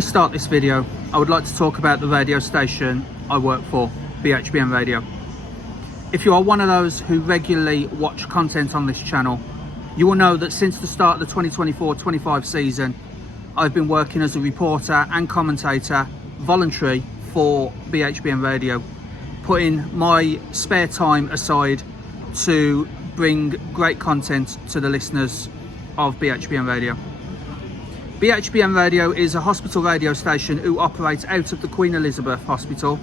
we start this video, I would like to talk about the radio station I work for, BHBN Radio. If you are one of those who regularly watch content on this channel, you will know that since the start of the 2024-25 season, I've been working as a reporter and commentator, voluntary, for BHBN Radio, putting my spare time aside to bring great content to the listeners of BHBN Radio. BHBN Radio is a hospital radio station who operates out of the Queen Elizabeth Hospital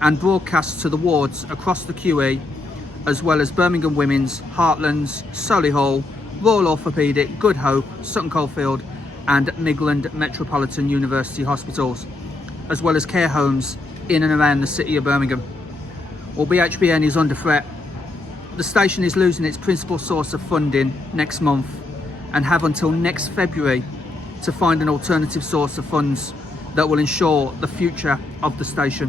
and broadcasts to the wards across the QE, as well as Birmingham Women's, Heartlands, Solihull, Royal Orthopaedic, Good Hope, Sutton Coldfield and Midland Metropolitan University Hospitals, as well as care homes in and around the city of Birmingham. Well, BHBN is under threat. The station is losing its principal source of funding next month and have until next February to find an alternative source of funds that will ensure the future of the station.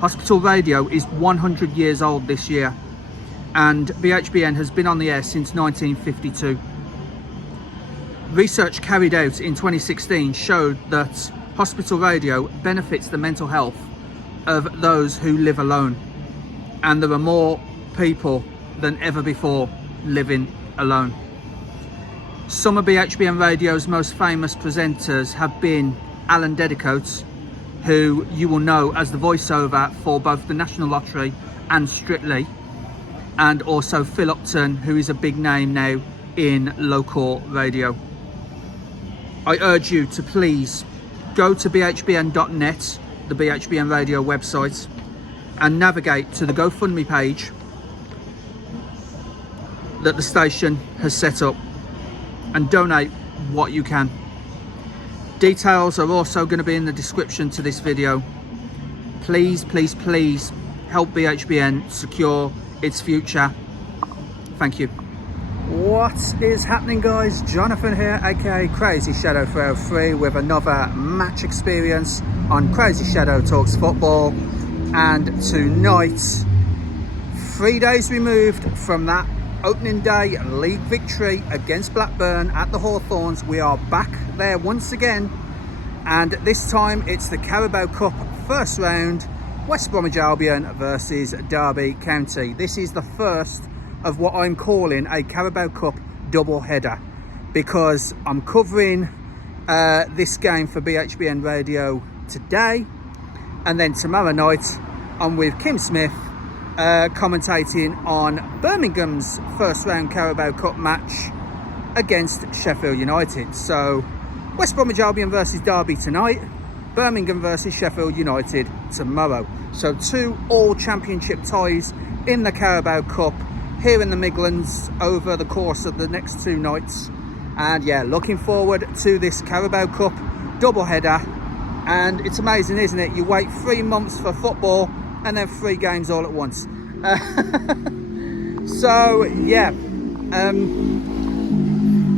Hospital radio is 100 years old this year, and BHBN has been on the air since 1952. Research carried out in 2016 showed that hospital radio benefits the mental health of those who live alone, and there are more people than ever before living alone. Some of BHBN Radio's most famous presenters have been Alan Dedicoat, who you will know as the voiceover for both the National Lottery and Strictly, and also Phil Upton, who is a big name now in local radio. I urge you to please go to bhbn.net, the BHBN Radio website, and navigate to the GoFundMe page that the station has set up and donate what you can. Details are also going to be in the description to this video. Please, please, please help BHBN secure its future. Thank you. What is happening, guys? Jonathan here, aka CrazyShadow 303, with another match experience on CrazyShadow Talks Football. And tonight, 3 days removed from that opening day league victory against Blackburn at the Hawthorns, we are back there once again, and this time it's the Carabao Cup first round, West Bromwich Albion versus Derby County. This is the first of what I'm calling a Carabao Cup double header, because I'm covering this game for BHBN Radio today, and then tomorrow night I'm with Kim Smith commentating on Birmingham's first round Carabao Cup match against Sheffield United. So West Bromwich Albion versus Derby tonight, Birmingham versus Sheffield United tomorrow. So two all championship ties in the Carabao Cup here in the Midlands over the course of the next two nights. And yeah, looking forward to this Carabao Cup double header. And it's amazing, isn't it? You wait 3 months for football and then 3 games all at once. So yeah,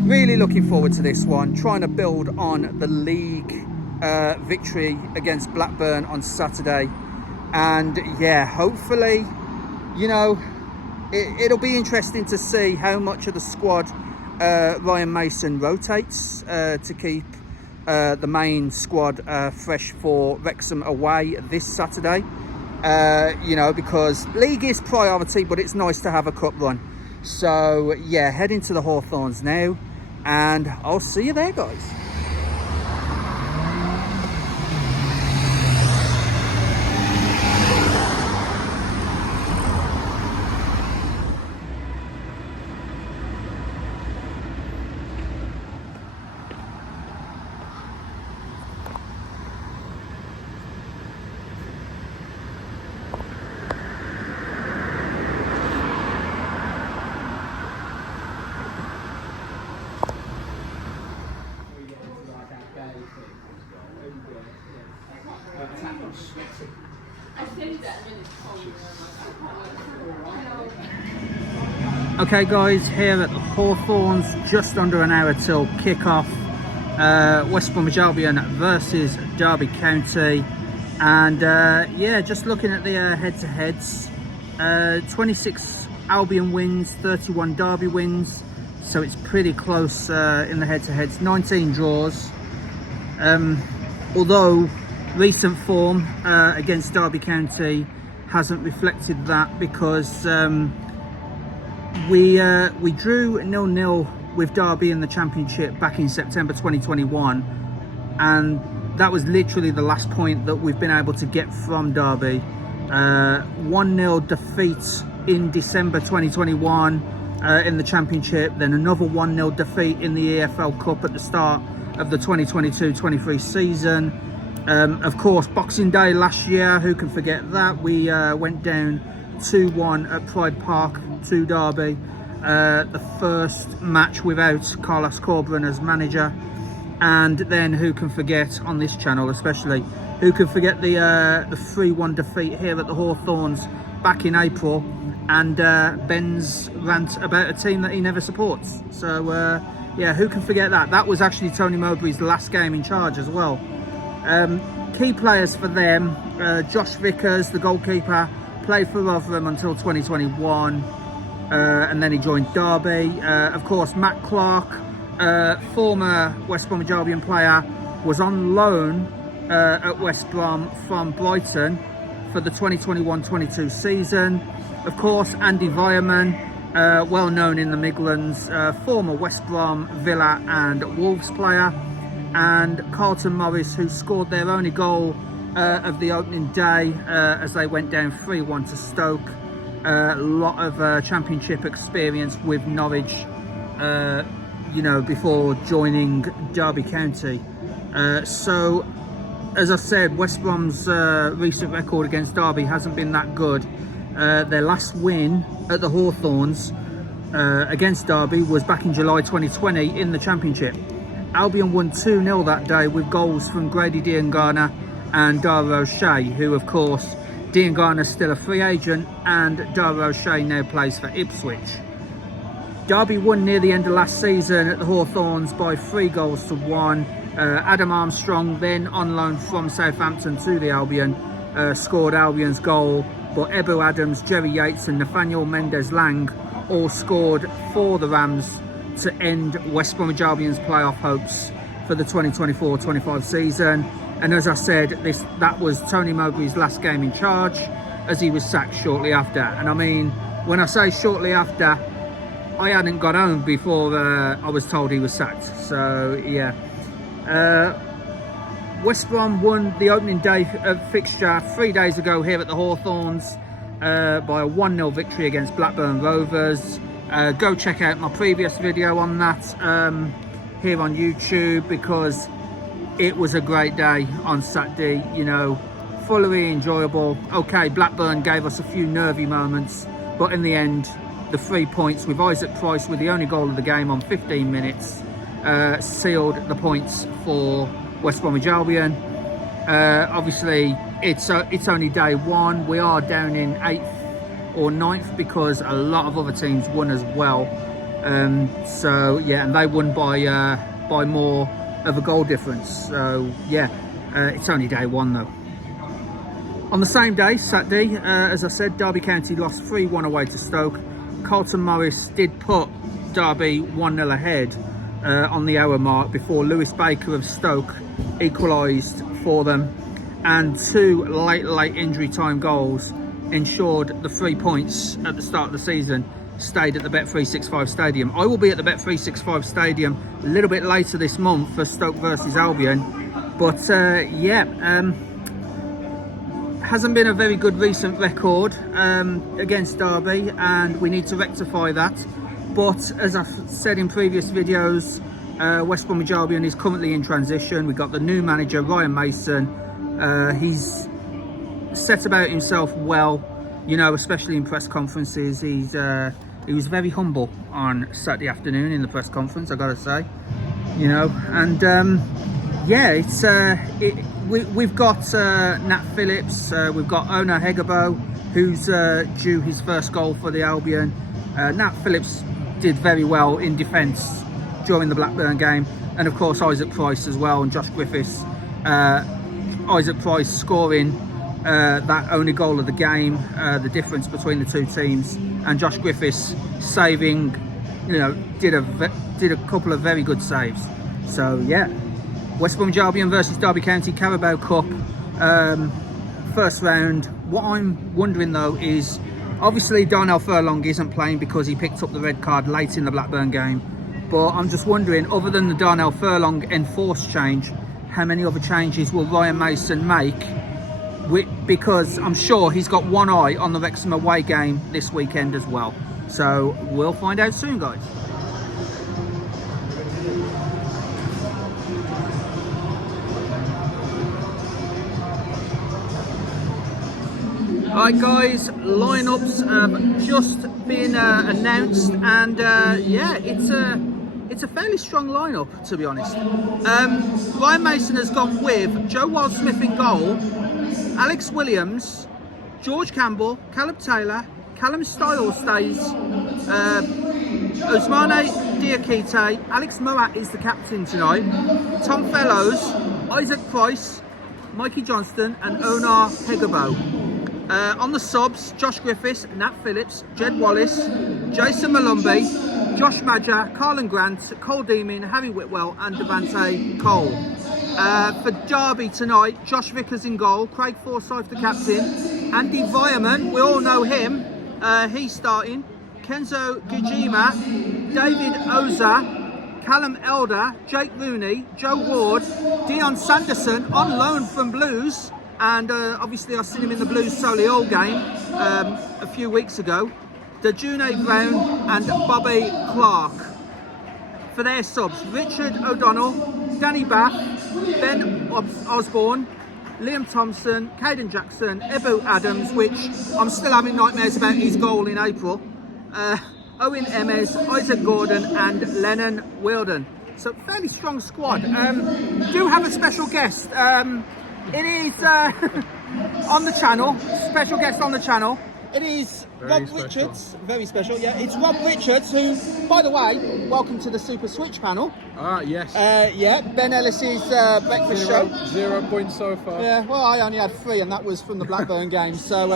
really looking forward to this one, trying to build on the league victory against Blackburn on Saturday. And yeah, hopefully, you know, it'll be interesting to see how much of the squad Ryan Mason rotates to keep the main squad fresh for Wrexham away this Saturday. You know, because league is priority, but it's nice to have a cup run. So yeah, heading to the Hawthorns now, and I'll see you there, guys. Okay guys, here at the Hawthorns, just under an hour till kick-off. West Bromwich Albion versus Derby County. And yeah, just looking at the head-to-heads. 26 Albion wins, 31 Derby wins. So it's pretty close in the head-to-heads. 19 draws. although recent form against Derby County hasn't reflected that, because we drew 0-0 with Derby in the Championship back in September 2021, and that was literally the last point that we've been able to get from Derby. 1-0 defeat in December 2021 in the Championship, then another 1-0 defeat in the EFL Cup at the start of the 2022-23 season. Of course, Boxing Day last year, who can forget that? We went down 2-1 at Pride Park to Derby. The first match without Carlos Corberan as manager. And then who can forget, on this channel especially, who can forget the 3-1 defeat here at the Hawthorns back in April, and Ben's rant about a team that he never supports. So yeah, who can forget that? That was actually Tony Mowbray's last game in charge as well. Key players for them, Josh Vickers, the goalkeeper, played for Rotherham until 2021, and then he joined Derby. Of course, Matt Clark, former West Bromwich Albion player, was on loan at West Brom from Brighton for the 2021-22 season. Of course, Andy Vireman, well known in the Midlands, former West Brom, Villa and Wolves player. And Carlton Morris, who scored their only goal of the opening day as they went down 3-1 to Stoke. A lot of Championship experience with Norwich, you know, before joining Derby County. So, as I said, West Brom's recent record against Derby hasn't been that good. Their last win at the Hawthorns against Derby was back in July 2020 in the Championship. Albion won 2-0 that day with goals from Grady Diangana and Dara O'Shea, who of course, Diangana's still a free agent and Dara O'Shea now plays for Ipswich. Derby won near the end of last season at the Hawthorns by 3-1. Adam Armstrong, then on loan from Southampton to the Albion, scored Albion's goal, but Ebu Adams, Jerry Yates and Nathaniel Mendez-Lang all scored for the Rams to end West Bromwich Albion's playoff hopes for the 2024-25 season. And as I said, that was Tony Mowbray's last game in charge, as he was sacked shortly after. And I mean, when I say shortly after, I hadn't got home before I was told he was sacked. So yeah, West Brom won the opening day fixture 3 days ago here at the Hawthorns by a 1-0 victory against Blackburn Rovers. Go check out my previous video on that here on YouTube, because it was a great day on Saturday, you know, fully enjoyable. Okay, Blackburn gave us a few nervy moments, but in the end, the 3 points with Isaac Price with the only goal of the game on 15 minutes sealed the points for West Bromwich Albion. Obviously, it's only day one. We are down in 8th or 9th because a lot of other teams won as well. So yeah, and they won by more of a goal difference. So yeah, it's only day one though. On the same day, Saturday, as I said, Derby County lost 3-1 away to Stoke. Carlton Morris did put Derby 1-0 ahead on the hour mark before Lewis Baker of Stoke equalised for them, and 2 late injury time goals ensured the 3 points at the start of the season stayed at the Bet365 Stadium. I will be at the Bet365 Stadium a little bit later this month for Stoke versus Albion, but yeah, hasn't been a very good recent record against Derby, and we need to rectify that. But as I've said in previous videos, West Bromwich Albion is currently in transition. We've got the new manager, Ryan Mason. He's set about himself well, you know, especially in press conferences. He was very humble on Saturday afternoon in the press conference, I gotta say, you know. And yeah, it's we've got Nat Phillips, we've got Ona Hegabo, who's due his first goal for the Albion. Nat Phillips did very well in defence during the Blackburn game, and of course Isaac Price as well, and Josh Griffiths. Isaac Price scoring that only goal of the game, the difference between the two teams, and Josh Griffiths saving, you know, did a couple of very good saves. So yeah, West Bromwich Albion versus Derby County Carabao Cup, first round. What I'm wondering though is, obviously Darnell Furlong isn't playing because he picked up the red card late in the Blackburn game, but I'm just wondering, other than the Darnell Furlong enforced change, how many other changes will Ryan Mason make? Because I'm sure he's got one eye on the Wrexham away game this weekend as well. So we'll find out soon, guys. Alright guys, lineups have just been announced, and yeah, it's a fairly strong lineup, to be honest. Ryan Mason has gone with Joe Wildsmith in goal, Alex Williams, George Campbell, Caleb Taylor, Callum Stiles stays, Ousmane Diakite, Alex Murat is the captain tonight, Tom Fellows, Isaac Price, Mikey Johnston and Onar Hegabo. On the subs, Josh Griffiths, Nat Phillips, Jed Wallace, Jason Malumbi, Josh Madger, Carlin Grant, Cole Deemin, Harry Whitwell and Devante Cole. For Derby tonight, Josh Vickers in goal, Craig Forsyth the captain, Andy Vireman, we all know him, he's starting, Kenzo Gijima, David Oza, Callum Elder, Jake Rooney, Joe Ward, Dion Sanderson on loan from Blues, and obviously I've seen him in the Blues Solihull game a few weeks ago, Dejune Brown and Bobby Clark. For their subs, Richard O'Donnell, Danny Bath, Ben Osborne, Liam Thompson, Caden Jackson, Ebu Adams, which I'm still having nightmares about his goal in April, Owen Emes, Isaac Gordon and Lennon Wilden. So fairly strong squad. Do have a special guest. It is on the channel, special guest on the channel. It is Rob Richards, very special, yeah. It's Rob Richards, who, by the way, welcome to the Super Switch panel. Yes. Yeah, Ben Ellis's breakfast show. 0 points so far. Yeah, well, I only had 3, and that was from the Blackburn game. So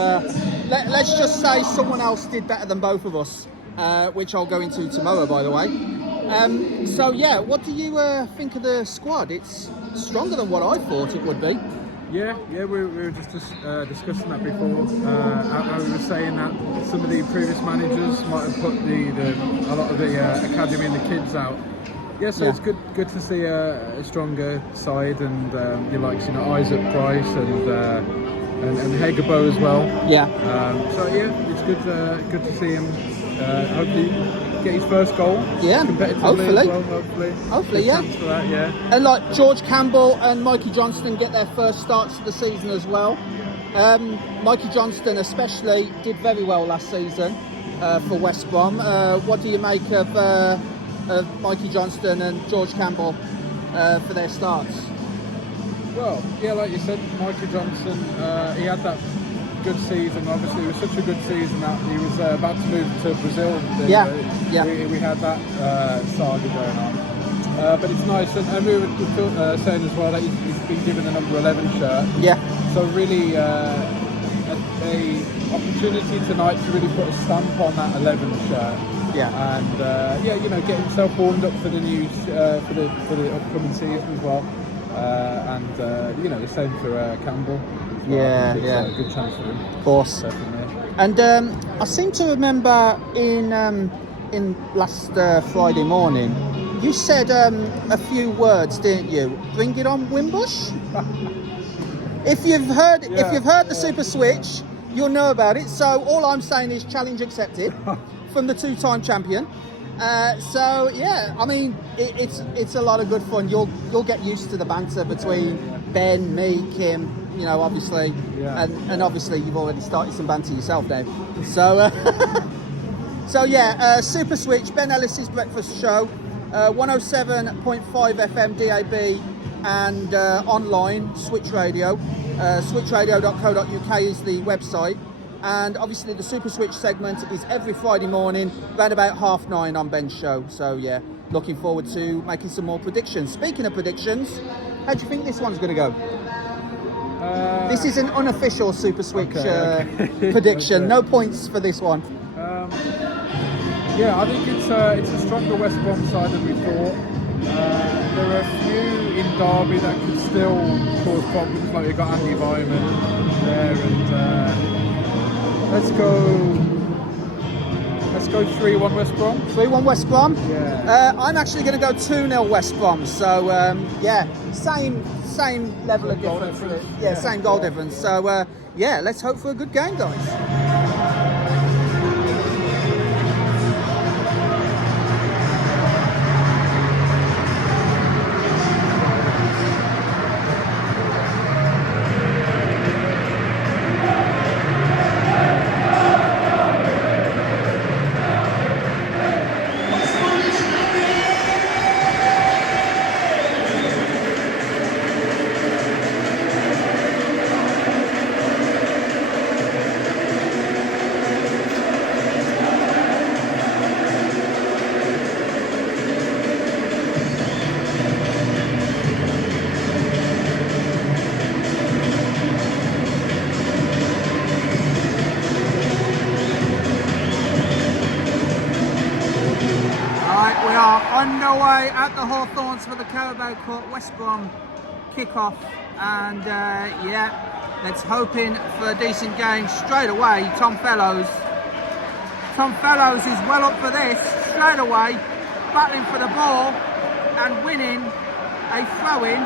let's just say someone else did better than both of us, which I'll go into tomorrow, by the way. So yeah, what do you think of the squad? It's stronger than what I thought it would be. Yeah, we were just discussing that before. I was saying that some of the previous managers might have put a lot of the academy and the kids out. Yeah, so it's good to see a stronger side, and Isaac Price and Hegabo as well. Yeah. So yeah, it's good to see him. Hopefully get his first goal. Yeah, competitively hopefully. As well, hopefully, yeah. For that, yeah. And like George Campbell and Mikey Johnston get their first starts of the season as well. Mikey Johnston especially did very well last season for West Brom. What do you make of Mikey Johnston and George Campbell for their starts? Well, yeah, like you said, Mikey Johnston, he had that good season. Obviously, it was such a good season that he was about to move to Brazil. We had that saga going on. But it's nice, and we were saying as well that he's been given the number 11 shirt. Yeah. So really, a opportunity tonight to really put a stamp on that 11 shirt. Yeah. And get himself warmed up for the new for the upcoming season as well. The same for Campbell. Yeah. A good chance for him. Of course. Definitely. And I seem to remember in last Friday morning, you said a few words, didn't you? Bring it on, Wimbush. If you've heard the Super Switch, you'll know about it. So all I'm saying is challenge accepted from the 2-time champion. So yeah, I mean it's a lot of good fun. You'll get used to the banter between Ben, me, Kim. Obviously, and obviously you've already started some banter yourself, Dave. So, Super Switch, Ben Ellis's breakfast show, 107.5 FM DAB, and online Switch Radio. Switchradio.co.uk is the website, and obviously the Super Switch segment is every Friday morning, around about 9:30 on Ben's show. So yeah, looking forward to making some more predictions. Speaking of predictions, how do you think this one's going to go? This is an unofficial Super Switch prediction. No points for this one. I think it's a stronger West Brom side than we thought. There are a few in Derby that could still cause problems, like you've got Andy Vyman there, and let's go 3-1 West Brom. 3-1 West Brom? Yeah. I'm actually going to go 2-0 West Brom, so yeah, same level of Goal difference. difference. Yeah, same goal difference. So yeah, let's hope for a good game, guys. Underway at the Hawthorns for the Carabao Cup, West Brom kick-off, and yeah, let's hoping for a decent game straight away. Tom Fellows is well up for this straight away, battling for the ball and winning a throw-in.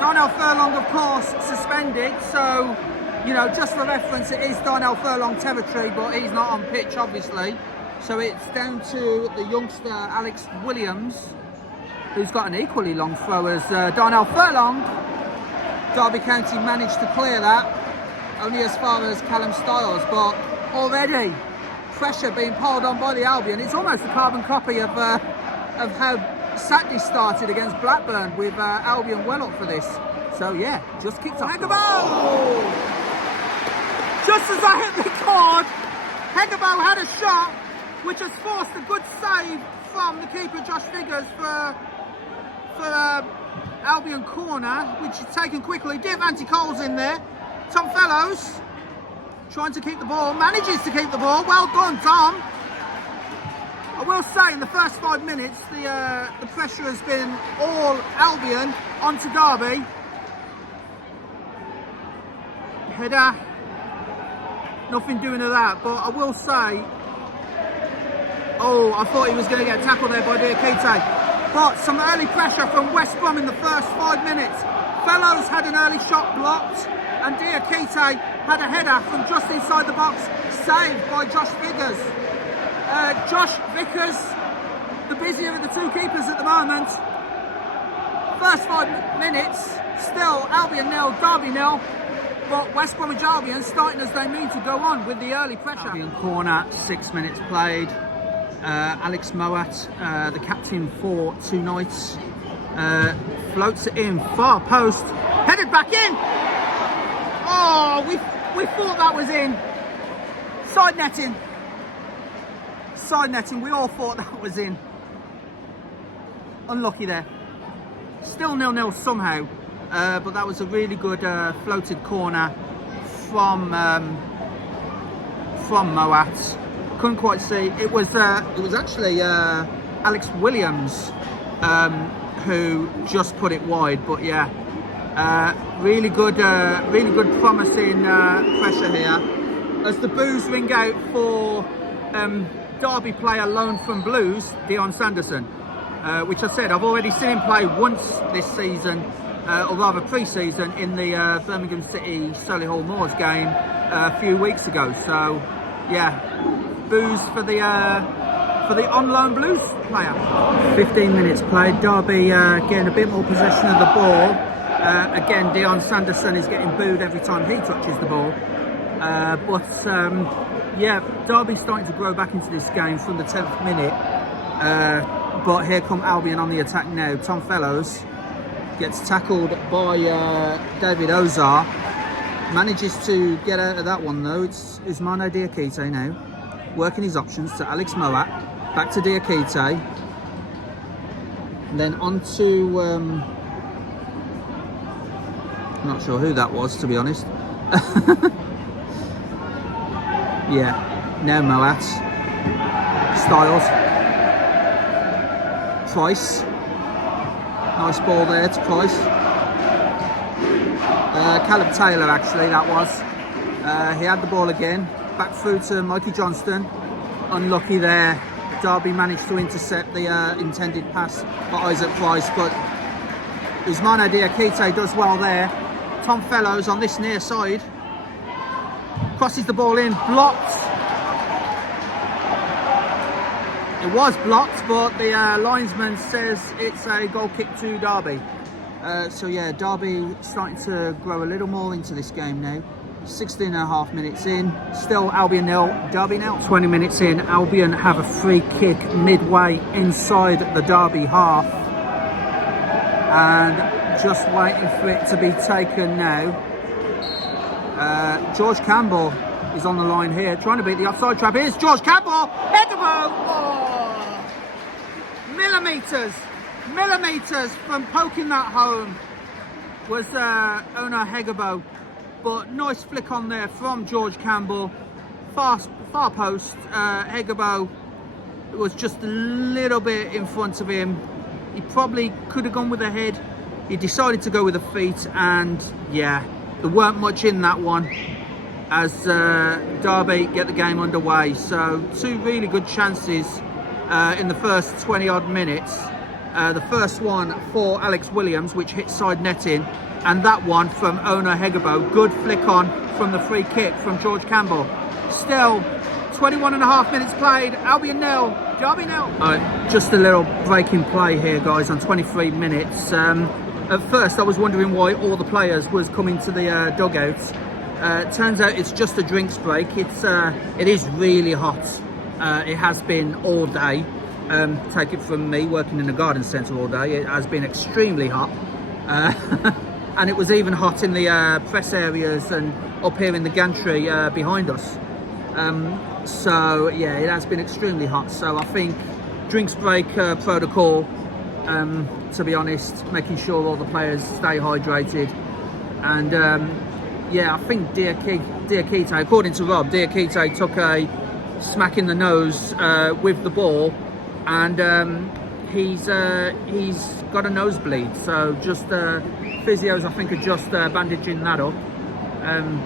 Darnell Furlong, of course, suspended, so you know, just for reference, it is Darnell Furlong territory, but he's not on pitch, obviously. So it's down to the youngster Alex Williams, who's got an equally long throw as Darnell Furlong. Derby County managed to clear that, only as far as Callum Styles, but already pressure being piled on by the Albion. It's almost a carbon copy of how Saturday started against Blackburn, with Albion well up for this. So yeah, just kicked off. Hegabo! Just as I hit record, Hegabo had a shot which has forced a good save from the keeper, Josh Figures, for Albion corner, which is taken quickly. Div Anti-Cole's in there. Tom Fellows trying to keep the ball, manages to keep the ball. Well done, Tom. I will say, in the first 5 minutes, the pressure has been all Albion onto Derby. Header, nothing doing of that, but I will say, oh, I thought he was going to get tackled there by Diakite. But some early pressure from West Brom in the first 5 minutes. Fellows had an early shot blocked, and Diakite had a header from just inside the box, saved by Josh Vickers. Josh Vickers, the busier of the two keepers at the moment. First 5 minutes, still Albion 0, Derby 0. But West Bromwich Albion starting as they mean to go on with the early pressure. Albion corner, 6 minutes played. Alex Moat, the captain for 2 nights, floats it in, far post, headed back in. Oh, we thought that was in. Side netting, we all thought that was in. Unlucky there. Still 0-0 somehow, but that was a really good floated corner from Moat. Couldn't quite see. It was actually Alex Williams who just put it wide. But yeah, really good promising pressure here. As the boos ring out for Derby player loaned from Blues, Dion Sanderson, which I said I've already seen him play once this season, or rather pre-season, in the Birmingham City Solihull Moors game a few weeks ago. So yeah. Boos for the on loan Blues player. 15 minutes played. Derby getting a bit more possession of the ball. Again, Dion Sanderson is getting booed every time he touches the ball. Yeah, Derby's starting to grow back into this game from the 10th minute. But here come Albion on the attack now. Tom Fellows gets tackled by David Ozar. Manages to get out of that one though. It's Usmane Diakite now, working his options to Alex Moat, back to Diakite, and then on to I'm not sure who that was, to be honest. Yeah, now Moat. Price. Nice ball there to Price. Caleb Taylor, actually, that was. He had the ball again. Back through to Mikey Johnston. Unlucky there. Derby managed to intercept the intended pass by Isaac Price, but Ousmane Diakite does well there. Tom Fellows on this near side. Crosses the ball in. Blocked. It was blocked, but the linesman says it's a goal kick to Derby. So yeah, Derby starting to grow a little more into this game now. 16.5 minutes in, still Albion 0, Derby 0. 20 minutes in, Albion have a free kick midway inside the Derby half. And just waiting for it to be taken now. George Campbell is on the line here, trying to beat the offside trap. Here's George Campbell, Hegabo! Oh! Millimetres from poking that home was Ona Hegabo. But nice flick on there from George Campbell. Far post. Hegabo was just a little bit in front of him. He probably could have gone with the head. He decided to go with the feet, and yeah, there weren't much in that one as Derby get the game underway. So two really good chances in the first 20 odd minutes. The first one for Alex Williams, which hit side netting, and that one from Ona Hegabo. Good flick on from the free kick from George Campbell. Still 21.5 minutes played, Albion 0, Derby 0. Just a little breaking play here, guys, on 23 minutes. At first I was wondering why all the players was coming to the dugouts. Turns out it's just a drinks break. It is really hot. It has been all day. Take it from me, working in a garden centre all day, it has been extremely hot. And it was even hot in the press areas and up here in the gantry behind us. So yeah, it has been extremely hot. So I think drinks break protocol, to be honest, making sure all the players stay hydrated. And yeah, I think Diakite, according to Rob, Diakite took a smack in the nose with the ball, and he's got a nosebleed. So just physios, I think, are just bandaging that up. And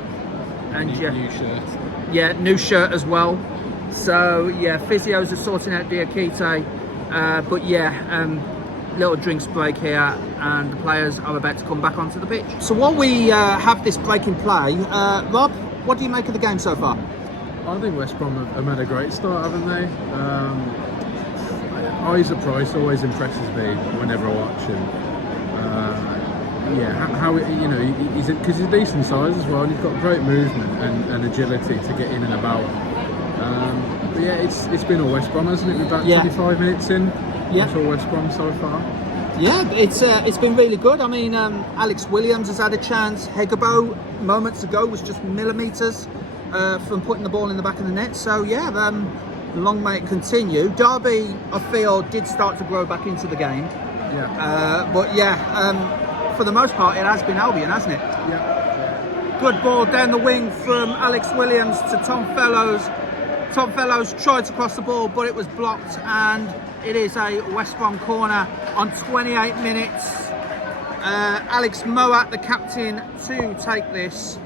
yeah, new shirt. Yeah, new shirt as well. So yeah, physios are sorting out Diakite. But yeah, little drinks break here, and the players are about to come back onto the pitch. So while we have this break in play, Rob, what do you make of the game so far? I think West Brom have had a great start, haven't they? Isaac Price always impresses me whenever I watch him. Yeah, how you know, because he's decent size as well, and he's got great movement and agility to get in and about. But yeah, it's been all West Brom, hasn't it? We're about 25 minutes in. Yeah, it's all West Brom so far. Yeah, it's been really good. I mean, Alex Williams has had a chance. Hegabo moments ago was just millimetres from putting the ball in the back of the net. So yeah, long may it continue. Derby, I feel, did start to grow back into the game. Yeah. But yeah, for the most part, it has been Albion, hasn't it? Yeah. Good ball down the wing from Alex Williams to Tom Fellows. Tom Fellows tried to cross the ball, but it was blocked, and it is a West Brom corner on 28 minutes. Alex Moat, the captain, to take this.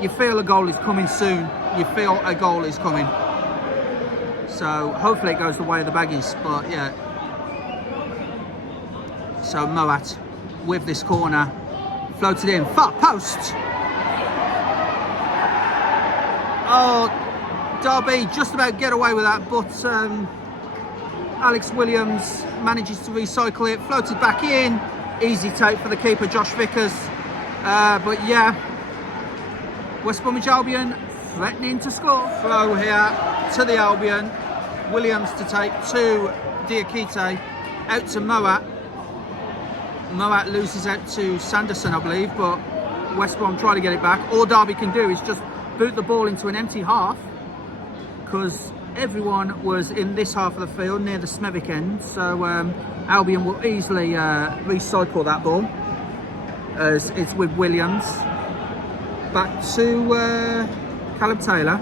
You feel a goal is coming soon. You feel a goal is coming. So hopefully it goes the way of the Baggies, but yeah. So Moat with this corner, floated in, far post. Oh, Derby just about get away with that, but Alex Williams manages to recycle it, floated back in. Easy take for the keeper, Josh Vickers. But yeah, West Bromwich Albion threatening to score. Throw here to the Albion. Williams to take to Diakite, out to Moat. Moat loses out to Sanderson, I believe, but West Brom try to get it back. All Derby can do is just boot the ball into an empty half, because everyone was in this half of the field near the Smethwick end. So Albion will easily recycle that ball, as it's with Williams. Back to Caleb Taylor.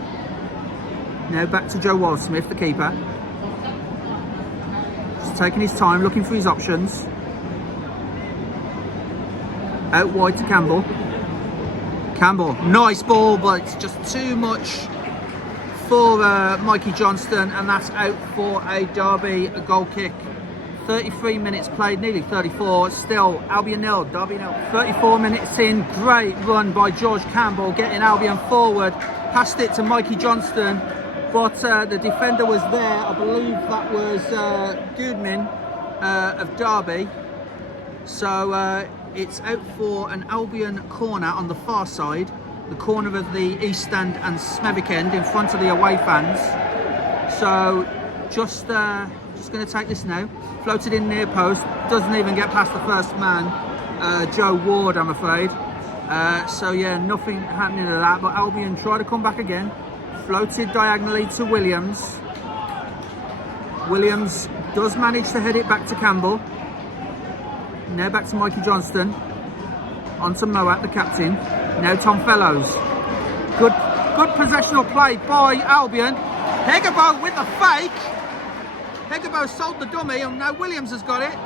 Now back to Joe Waldsmith, the keeper. Just taking his time, looking for his options. Out wide to Campbell. Campbell, nice ball, but it's just too much for Mikey Johnston, and that's out for a Derby goal kick. 33 minutes played, nearly 34. Still Albion nil, Derby nil. 34 minutes in, great run by George Campbell, getting Albion forward. Passed it to Mikey Johnston, but the defender was there. I believe that was Goodman of Derby. So it's out for an Albion corner on the far side, the corner of the East Stand and Smethwick end, in front of the away fans. So just going to take this now. Floated in near post, doesn't even get past the first man, Joe Ward, I'm afraid. So yeah, nothing happening to that, but Albion try to come back again. Floated diagonally to Williams. Williams does manage to head it back to Campbell. Now back to Mikey Johnston. On to Moat, the captain. Now Tom Fellows. Good possessional play by Albion. Hegabo with the fake. Hegabo sold the dummy, and now Williams has got it.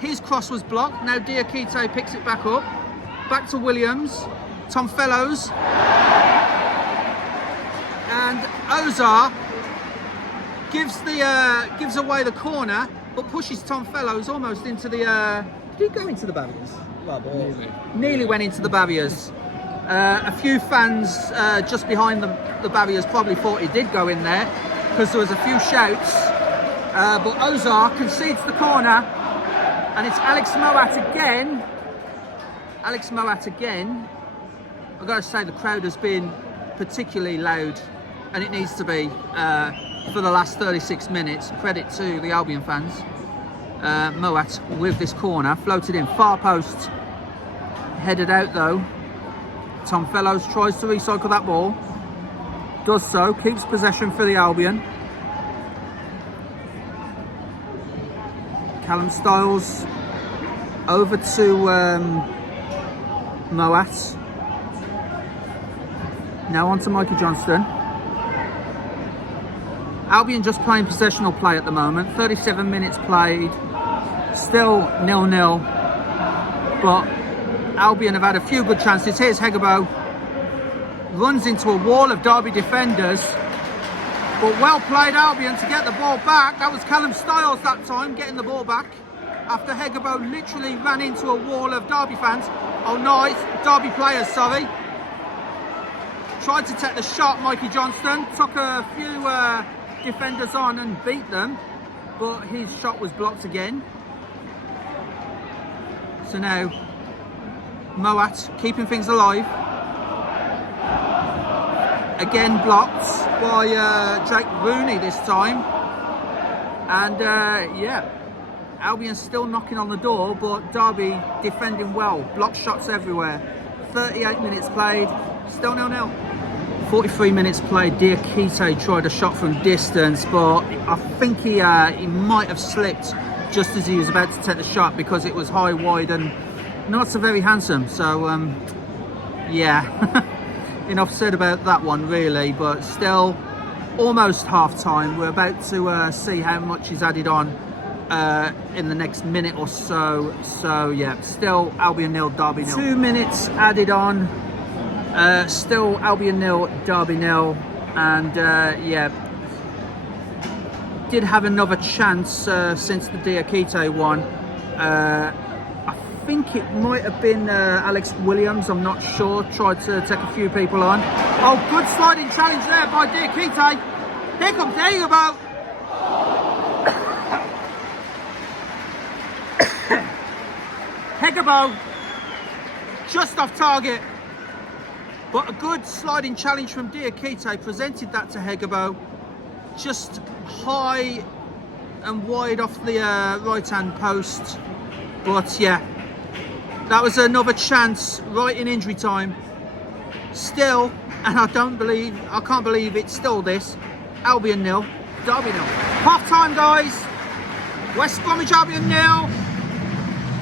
His cross was blocked. Now Diakite picks it back up. Back to Williams. Tom Fellows. And Ozar gives away the corner, but pushes Tom Fellows almost into the... did he go into the barriers? Well, nearly went into the barriers. A few fans just behind the barriers probably thought he did go in there, because there was a few shouts. But Ozar concedes the corner, and it's Alex Moat again. Alex Moat again. I've got to say, the crowd has been particularly loud, and it needs to be for the last 36 minutes. Credit to the Albion fans. Moat with this corner, floated in, far post, headed out though. Tom Fellows tries to recycle that ball, does so, keeps possession for the Albion. Callum Stiles over to Moat. Now on to Mikey Johnston. Albion just playing possessional play at the moment. 37 minutes played. Still 0-0. But Albion have had a few good chances. Here's Hegabo. Runs into a wall of Derby defenders. But well played Albion to get the ball back. That was Callum Stiles that time getting the ball back. After Hegabo literally ran into a wall of Derby fans. Oh nice. Derby players, sorry. Tried to take the shot, Mikey Johnston. Took a few defenders on and beat them, but his shot was blocked again. So now Moat keeping things alive. Again blocked by Jake Rooney this time. And yeah, Albion still knocking on the door, but Derby defending well. Block shots everywhere. 38 minutes played, still 0-0. 43 minutes played. Diakite tried a shot from distance, but I think he might have slipped just as he was about to take the shot, because it was high, wide, and not so very handsome. So yeah, enough said about that one really. But still, almost half time. We're about to see how much is added on in the next minute or so. So yeah, still Albion 0, Derby 0. 2 minutes added on. Still Albion 0, Derby 0, and yeah, did have another chance since the Diakite one. I think it might have been Alex Williams, I'm not sure. Tried to take a few people on. Oh, good sliding challenge there by Diakite. Here comes Hegabo. Hegabo just off target. But a good sliding challenge from Diakite presented that to Hegabo. Just high and wide off the right-hand post. But yeah, that was another chance right in injury time. Still, and I can't believe it's still this, Albion 0, Derby 0. Half-time, guys. West Bromwich Albion 0,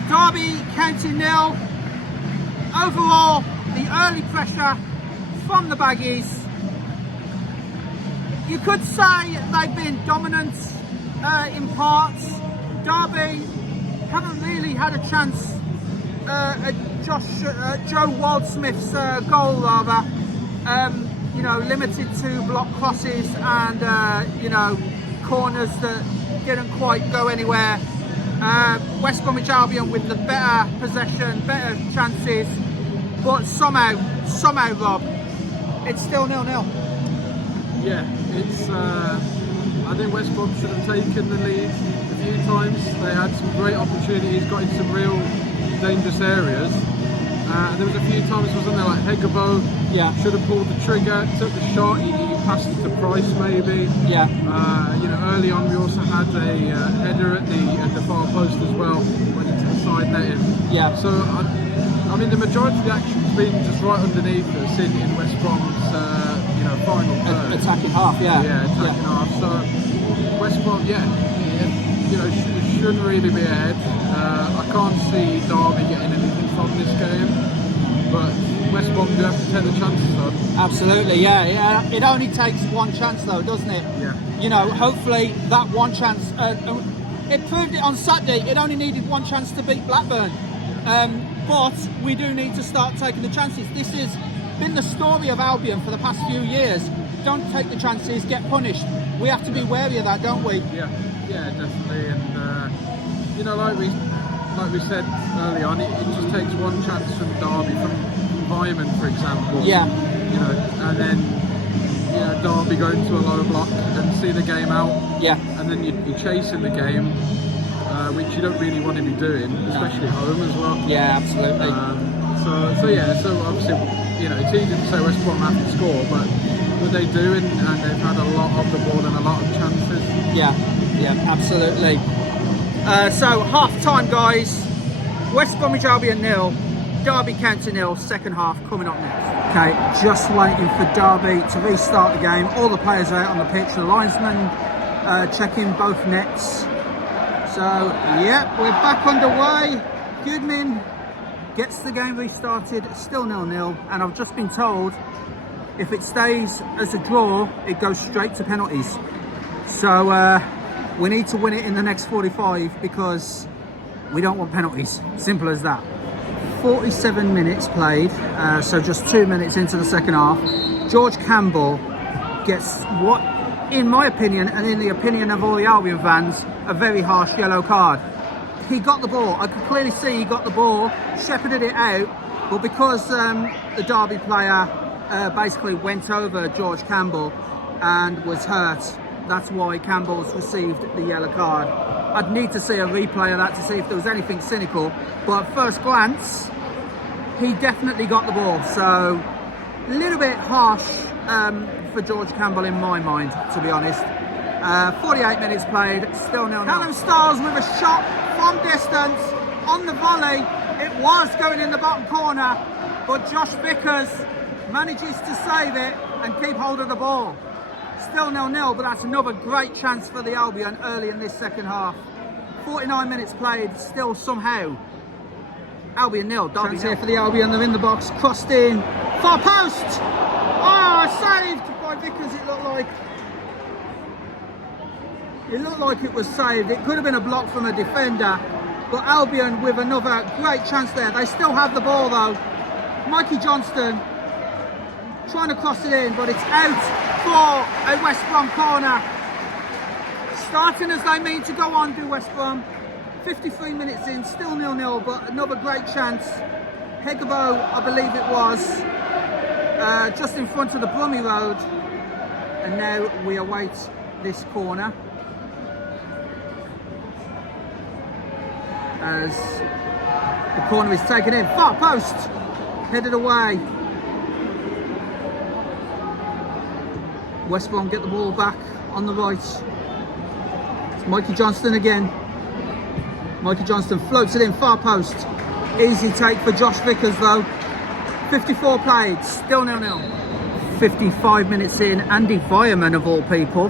Derby County 0. Overall, the early pressure from the Baggies. You could say they've been dominant in parts. Derby haven't really had a chance at Joe Waldsmith's goal, rather. You know, limited to block crosses and you know, corners that didn't quite go anywhere. West Bromwich Albion with the better possession, better chances, but somehow, Rob, it's still 0-0. Yeah, it's. I think West Brom should have taken the lead a few times. They had some great opportunities, got in some real dangerous areas. And there was a few times, wasn't there, like Hegabo should have pulled the trigger, took the shot, he passed it to Price maybe. Yeah. You know, early on we also had a header at the far post as well, went into the side netting. Yeah. So I mean, the majority of the action's been just right underneath us in West Brom's you know, final third. Attacking half, yeah. Yeah, attacking half. So West Brom, you know, should really be ahead. I can't see Derby getting anything from this game, but West Brom do have to take the chances though. Absolutely, yeah. It only takes one chance though, doesn't it? Yeah. You know, hopefully that one chance, it proved it on Saturday, it only needed one chance to beat Blackburn. But we do need to start taking the chances. This has been the story of Albion for the past few years. Don't take the chances, get punished. We have to be wary of that, don't we? Yeah, definitely. And you know, like we said early on, it just takes one chance from Derby, from Vyman, for example. Yeah. You know, and then you know, Derby go into a low block and see the game out. Yeah. And then you're chasing the game, which you don't really want to be doing, especially at home as well. Yeah, absolutely. So obviously, you know, it's easy to say West Brom have to score, but they do, and they've had a lot of the ball and a lot of chances. Yeah, absolutely. So half time, guys. West Bromwich Albion 0, Derby County 0. Second half coming up next. Okay, just waiting for Derby to restart the game. All the players are out on the pitch. The linesman checking both nets. So yeah, we're back underway. Goodman gets the game restarted. Still 0-0, and I've just been told if it stays as a draw, it goes straight to penalties. So we need to win it in the next 45 because we don't want penalties. Simple as that. 47 minutes played, so just 2 minutes into the second half. George Campbell gets what, in my opinion, and in the opinion of all the Albion fans, a very harsh yellow card. He got the ball. I could clearly see he got the ball, shepherded it out, but because the Derby player basically went over George Campbell and was hurt, that's why Campbell's received the yellow card. I'd need to see a replay of that to see if there was anything cynical, but at first glance he definitely got the ball, so a little bit harsh for George Campbell in my mind, to be honest. 48 minutes played, still 0-0. Callum Stiles with a shot from distance on the volley. It was going in the bottom corner, but Josh Vickers manages to save it and keep hold of the ball. Still 0-0, but that's another great chance for the Albion early in this second half. 49 minutes played, still somehow Albion 0, Derby chance here for the Albion. They're in the box, crossed in, far post. Oh, saved by Vickers. It looked like it was saved. It could have been a block from a defender, but Albion with another great chance there. They still have the ball though. Mikey Johnston trying to cross it in, but it's out for a West Brom corner. Starting as they mean to go on, do West Brom. 53 minutes in, still 0-0, but another great chance. Hegabo, I believe it was, just in front of the Brummy Road. And now we await this corner as the corner is taken in. Far post, headed away. West Brom get the ball back on the right. It's Mikey Johnston again. Mikey Johnston floats it in, far post. Easy take for Josh Vickers though. 54 played, still 0-0. 55 minutes in, Andy Fireman of all people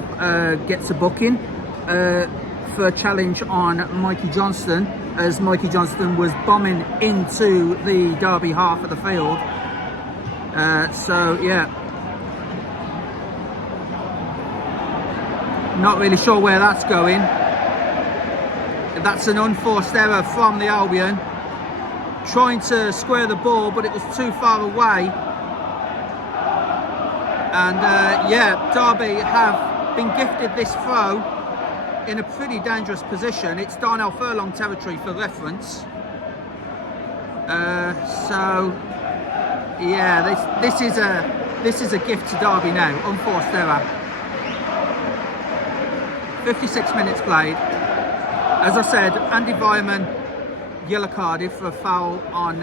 gets a booking for a challenge on Mikey Johnston, as Mikey Johnston was bombing into the Derby half of the field. So yeah, Not really sure where that's going. That's an unforced error from the Albion. Trying to square the ball, but it was too far away. And yeah, Derby have been gifted this throw in a pretty dangerous position. It's Darnell Furlong territory for reference. So yeah, this is a gift to Derby now. Unforced error. 56 minutes played. As I said, Andy Vyman yellow carded for a foul on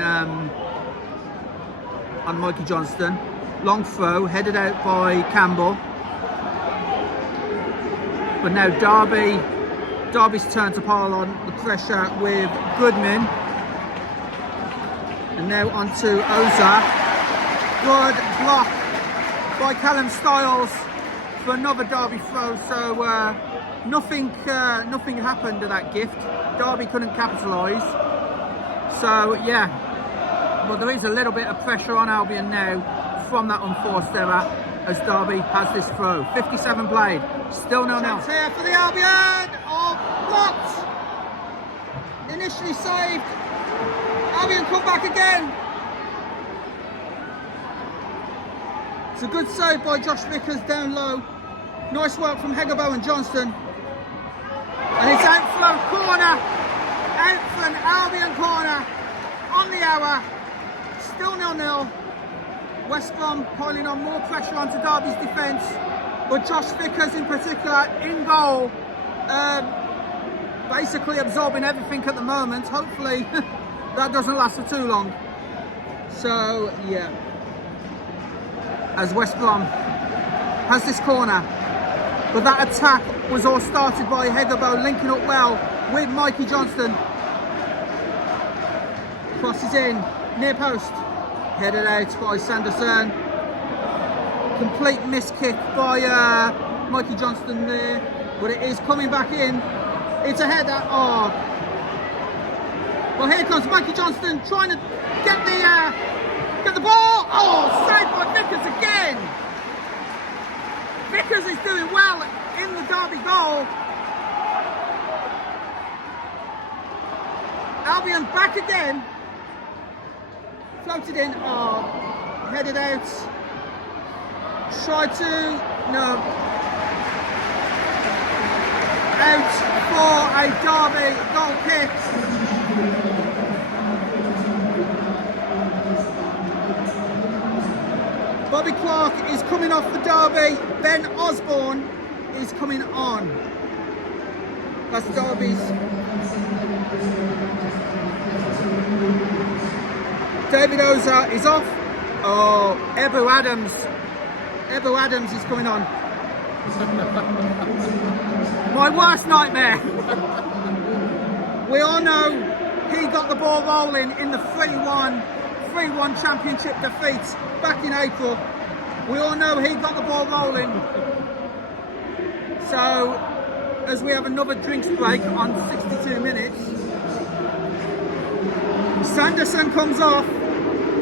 Mikey Johnston. Long throw headed out by Campbell. But now Derby's turn to pile on the pressure with Goodman. And now onto Oza. Good block by Callum Stiles for another Derby throw. So nothing happened to that gift. Derby couldn't capitalise. So yeah, but there is a little bit of pressure on Albion now from that unforced error as Derby has this throw. 57 played, still 0-0. Chance here for the Albion. Oh, blocked. Initially saved. Albion come back again. It's a good save by Josh Vickers down low. Nice work from Heggerbo and Johnston. And it's out for a corner. Out for an Albion corner. On the hour. Still 0-0. West Brom piling on more pressure onto Derby's defence. But Josh Vickers in particular in goal. Basically absorbing everything at the moment. Hopefully that doesn't last for too long. So yeah. As West Brom has this corner. But that attack was all started by Heggerbo linking up well with Mikey Johnston. Crosses in, near post. Headed out by Sanderson. Complete miss kick by Mikey Johnston there. But it is coming back in. It's a header. Oh. Well, here comes Mikey Johnston trying to get the ball. Oh, saved by Vickers again. Vickers is doing well in the Derby goal. Albion back again. Floated in, oh, headed out. Tried to, no. Out for a Derby goal kick. Bobby Clark is coming off the Derby. Ben Osborne is coming on. That's Derby's. David Oza is off. Oh, Ebou Adams is coming on. My worst nightmare. We all know he got the ball rolling in the 3-1 championship defeat back in April. We all know he got the ball rolling. So, as we have another drinks break on 62 minutes, Sanderson comes off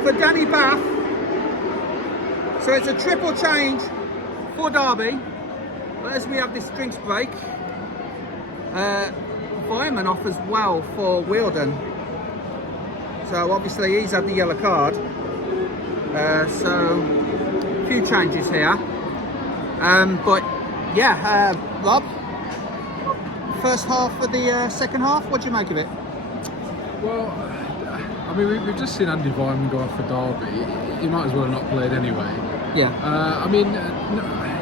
for Danny Bath. So it's a triple change for Derby. But as we have this drinks break, Vyman off as well for Wielden. So obviously he's had the yellow card. So a few changes here. But yeah, Rob, first half of the second half, what do you make of it? Well, I mean, we've just seen Andy Vyman go off for Derby. He might as well have not played anyway. Yeah. I mean,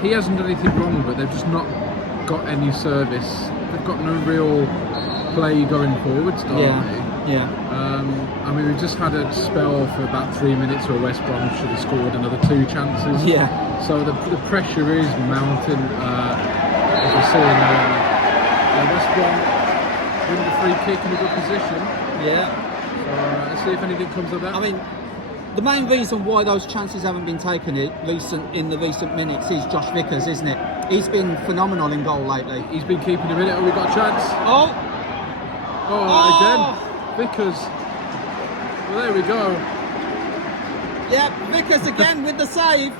he hasn't done anything wrong, but they've just not got any service. They've got no real play going forwards, Derby. Yeah. I mean, we've just had a spell for about 3 minutes where West Brom should have scored another 2 chances. Yeah. So the pressure is mounting. As we're seeing, West Brom win the free kick in a good position. Yeah. Let's see if anything comes of that. I mean, the main reason why those chances haven't been taken in the recent minutes is Josh Vickers, isn't it? He's been phenomenal in goal lately. He's been keeping him in it. We got a chance. Oh, again, Vickers. Well, there we go. Yeah, Vickers again with the save.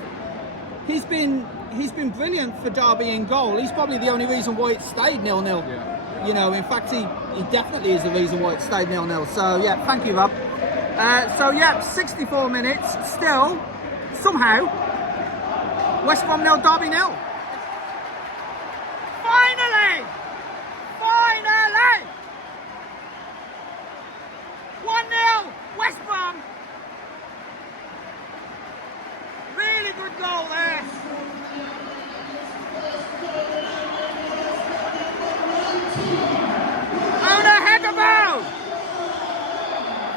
He's been he's been brilliant for Derby in goal. He's probably the only reason why it stayed 0-0. Yeah. You know, in fact, he definitely is the reason why it stayed 0-0. So, yeah, thank you, Rob. So, yeah, 64 minutes. Still, somehow, West Brom 0, Derby 0. Finally! Finally! 1-0, West Brom. Really good goal there. Owner Hegabo.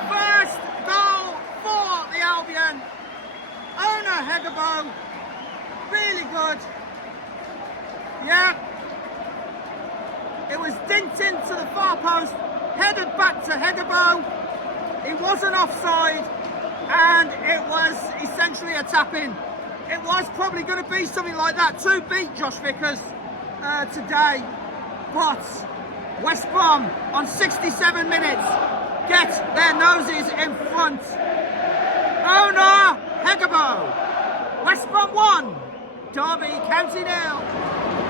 First goal for the Albion. Owner Hegabo. Really good. Yeah. It was dinted to the far post, headed back to Hegabo. It wasn't offside, and it was essentially a tap-in. It was probably going to be something like that to beat Josh Vickers today, but West Brom on 67 minutes get their noses in front. Owner Hegabo. West Brom 1, Derby County 0.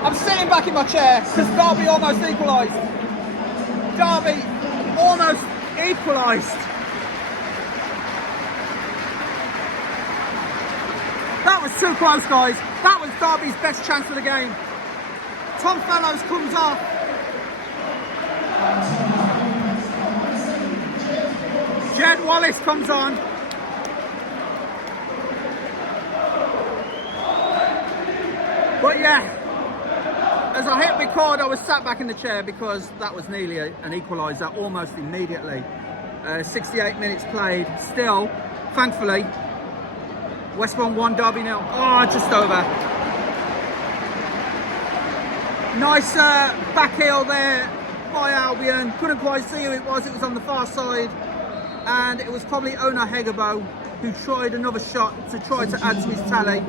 I'm sitting back in my chair because Derby almost equalised. Derby almost equalised. That was too close, guys. That was Derby's best chance of the game. Tom Fellows comes off. Jed Wallace comes on. But yeah, as I hit record, I was sat back in the chair because that was nearly an equaliser almost immediately. 68 minutes played. Still, thankfully, West Brom 1, Derby 0. Oh, just over. Nice back heel there by Albion. Couldn't quite see who it was. It was on the far side. And it was probably Owner Hegabo who tried another shot to try to add to his tally.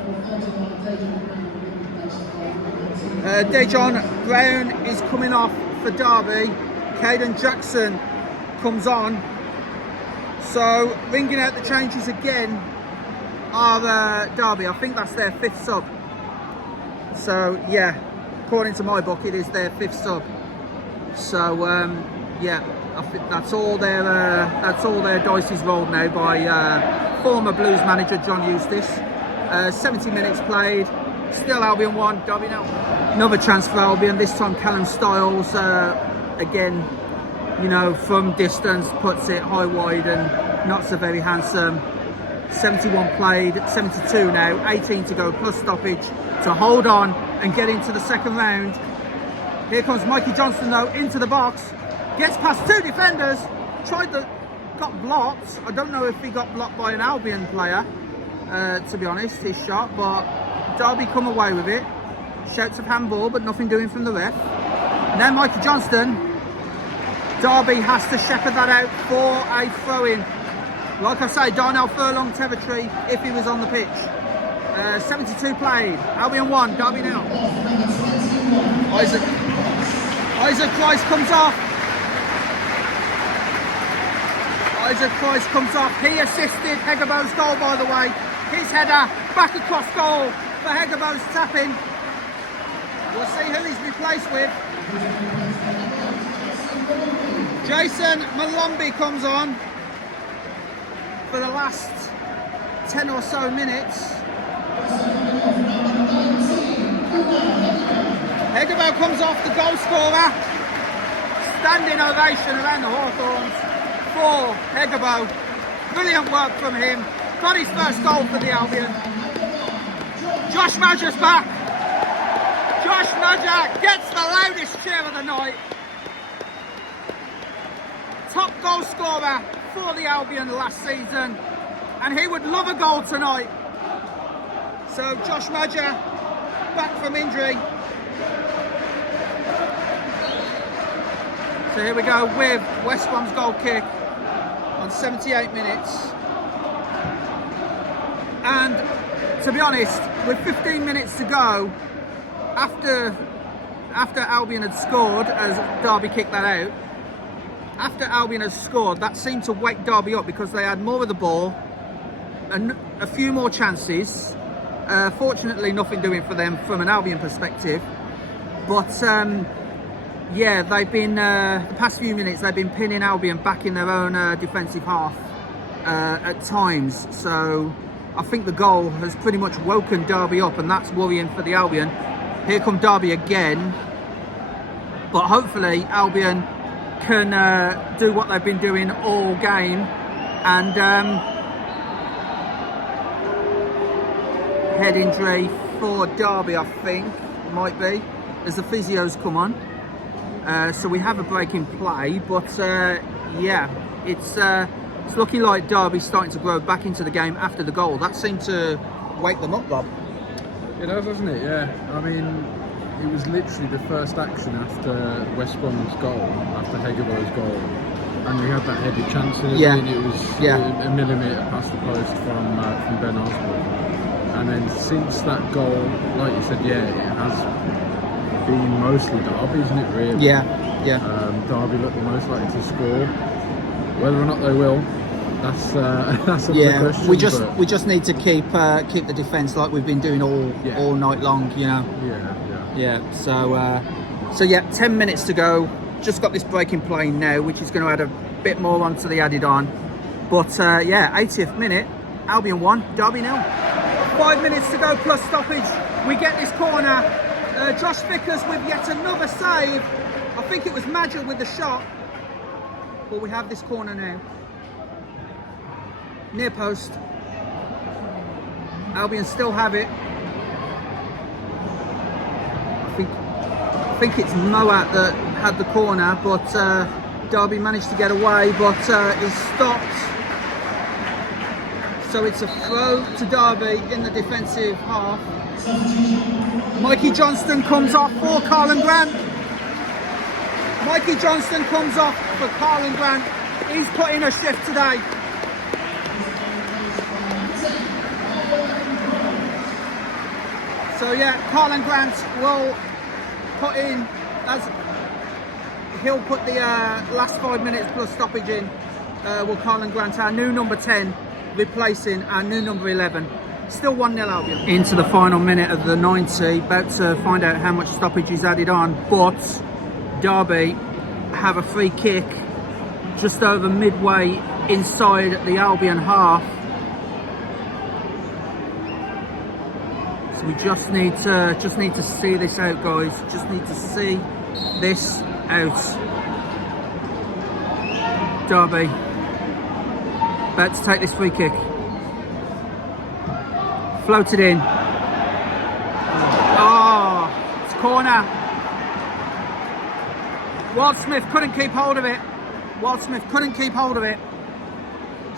Dejon Brown is coming off for Derby. Caden Jackson comes on. So, ringing out the changes again are Derby. I think that's their 5th sub. So yeah, according to my book, it is their 5th sub. So yeah, I think that's all their dice is rolled now by former Blues manager John Eustace. 70 minutes played. Still Albion 1, Derby 0. Another chance for Albion. This time Callum Styles again, you know, from distance puts it high wide and not so very handsome. 71 played, 72 now, 18 to go plus stoppage to hold on and get into the second round. Here comes Mikey Johnston though into the box, gets past 2 defenders, got blocked. I don't know if he got blocked by an Albion player, to be honest, his shot, but Derby come away with it. Shouts of handball, but nothing doing from the ref. Now Mikey Johnston, Derby has to shepherd that out for a throw-in. Like I say, Darnell Furlong territory if he was on the pitch. 72 played. Albion 1, Derby 0. Isaac Price comes off. Isaac Price comes off. He assisted Hegabo's goal, by the way. His header back across goal for Hegabo's tap-in. We'll see who he's replaced with. Jason Malombi comes on for the last 10 or so minutes. Hegabo comes off, the goal scorer. Standing ovation around the Hawthorns for Hegabo. Brilliant work from him. Got his first goal for the Albion. Josh Madger's back. Josh Madger gets the loudest cheer of the night. Top goal scorer for the Albion last season, and he would love a goal tonight. So Josh Madger back from injury. So here we go with West Brom's goal kick on 78 minutes. And to be honest, with 15 minutes to go, after Albion had scored, as Derby kicked that out, after Albion had scored, that seemed to wake Derby up because they had more of the ball and a few more chances. Fortunately, nothing doing for them from an Albion perspective. But yeah, they've been the past few minutes they've been pinning Albion back in their own defensive half at times. So I think the goal has pretty much woken Derby up, and that's worrying for the Albion. Here come Derby again, but hopefully Albion can do what they've been doing all game, and head injury for Derby, I think, might be, as the physios come on. So we have a break in play, but yeah, it's looking like Derby's starting to grow back into the game after the goal. That seemed to wake them up, Rob. It does, doesn't it? Yeah. I mean, it was literally the first action after West Brom's goal, after Hegerbo's goal, and we had that headed chance in it. Yeah. And it was a millimetre past the post from Ben Osborne. And then since that goal, like you said, yeah, it has been mostly Derby, isn't it? Really? Yeah. Yeah. Derby look the most likely to score. Whether or not they will, that's another question. We just need to keep the defence like we've been doing all night long, you know. Yeah. So yeah, 10 minutes to go. Just got this break in play now, which is going to add a bit more onto the added on. But yeah, 80th minute, Albion 1, Derby 0. 5 minutes to go plus stoppage. We get this corner. Josh Vickers with yet another save. I think it was Madger with the shot. But we have this corner now. Near post. Albion still have it. I think it's Moat that had the corner, but Derby managed to get away, but he's stopped. So it's a throw to Derby in the defensive half. Mikey Johnston comes off for Carlin Grant. Mikey Johnston comes off for Carlin Grant. He's put in a shift today. So yeah, Carlin Grant will put in, he'll put the last 5 minutes plus stoppage in. Will Carlin Grant, our new number 10, replacing our new number 11. Still 1-0 Albion. Into the final minute of the 90, about to find out how much stoppage is added on, but Derby have a free kick just over midway inside the Albion half. So we just need to see this out, guys. Just need to see this out. Derby about to take this free kick. Floated in. Oh, it's corner. Wildsmith couldn't keep hold of it. Wildsmith couldn't keep hold of it.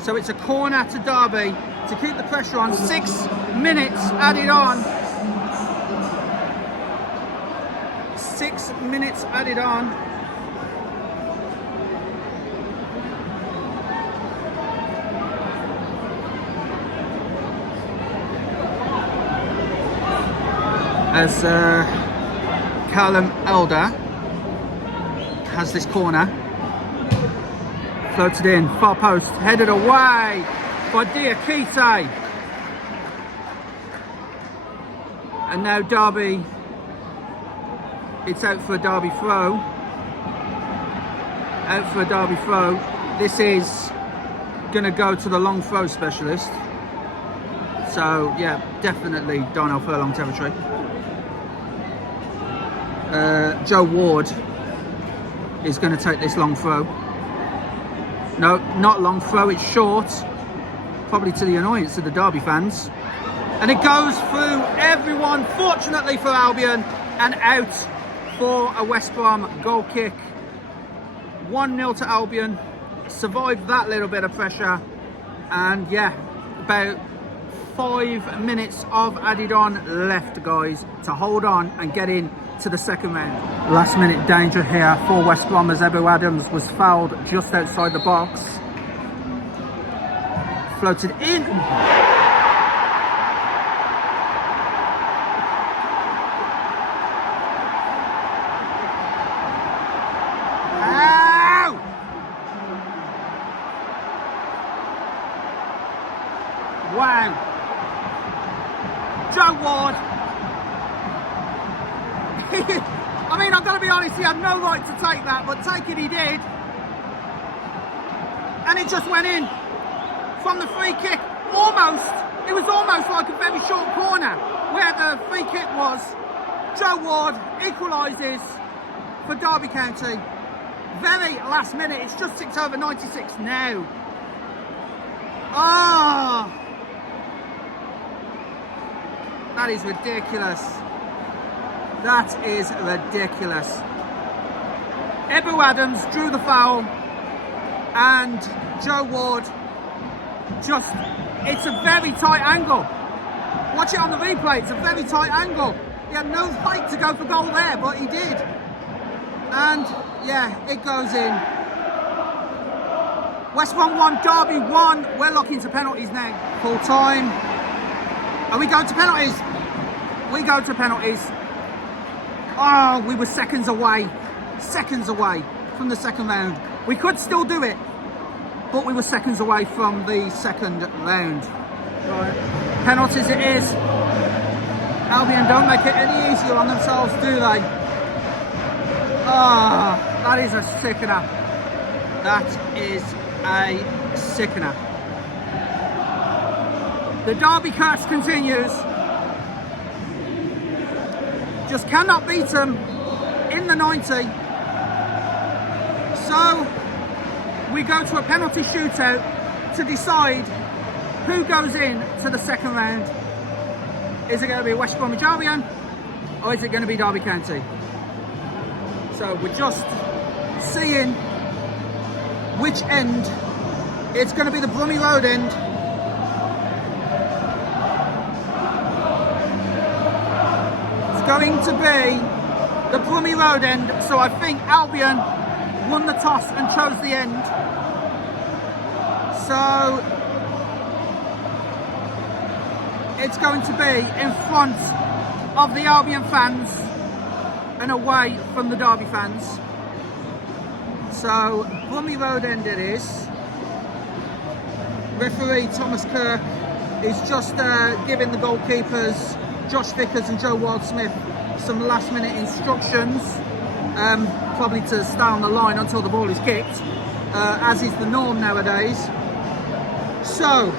So it's a corner to Derby to keep the pressure on. 6 minutes added on. 6 minutes added on. As Callum Elder has this corner, floated in, far post, headed away by Diakite. And now Derby, it's out for a Derby throw. Out for a Derby throw. This is going to go to the long throw specialist. So yeah, definitely Darnell Furlong territory. Joe Ward is going to take this long throw. No, not long throw, it's short. Probably to the annoyance of the Derby fans. And it goes through everyone, fortunately for Albion, and out for a West Brom goal kick. 1-0 to Albion. Survived that little bit of pressure. And yeah, about 5 minutes of added on left, guys, to hold on and get in to the second round. Last minute danger here for West Brom as Ebou Adams was fouled just outside the box. Floated in. Ow! Wow. had no right to take that, but take it he did. And it just went in from the free kick. Almost, it was almost like a very short corner where the free kick was. Joe Ward equalises for Derby County. Very last minute, it's just ticked over 96 now. Ah, that is ridiculous. That is ridiculous. Ebru Adams drew the foul and Joe Ward just, it's a very tight angle. Watch it on the replay, it's a very tight angle. He had no right to go for goal there, but he did. And yeah, it goes in. West Brom 1, Derby 1. We're looking to penalties now. Full time. Are we going to penalties? We go to penalties. Oh, we were seconds away from the second round. We could still do it, but we were seconds away from the second round. Right. Penalties it is. Albion don't make it any easier on themselves, do they? Ah, that is a sickener. That is a sickener. The Derby curse continues. Just cannot beat them in the 90. So we go to a penalty shootout to decide who goes in to the second round. Is it going to be West Bromwich Albion or is it going to be Derby County? So we're just seeing which end. It's going to be the Brummy Road end. It's going to be the Brummy Road end. So I think Albion won the toss and chose the end. So it's going to be in front of the Albion fans and away from the Derby fans. So Brummy Road end it is. Referee Thomas Kirk is just giving the goalkeepers Josh Vickers and Joe Ward-Smith some last minute instructions, probably to stay on the line until the ball is kicked, as is the norm nowadays. So